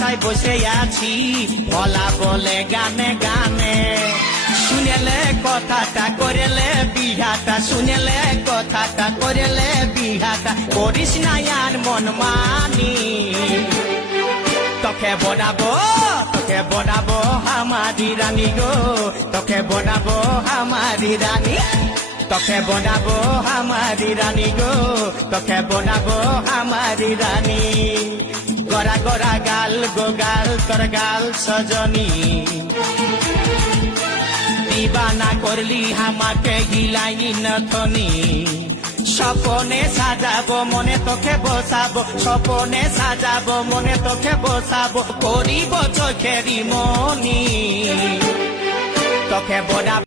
বাসায় বসে আছি ভোলা বলে গানে গানে শুনেলে কথাটা করেলে বিহাটা শুনেলে কথাটা করেলে বিহাটা করিস না আর মন মানি তোকে বনাবো আমারি রানী গো তোকে বনাবো আমারি রানী তোকে বনাবো আমারি রানী গো তোকে বনাবো আমারি রানী গড়া গড়া গাল গো গাল তোর গাল সজনী দিবানা করলি আমাকে গিলাই নথনি স্বপনে সাজাবো মনে তোকে বসাবো স্বপনে সাজাবো মনে তোকে বসাবো করিব চোখেরি মনি তোকে বনাবো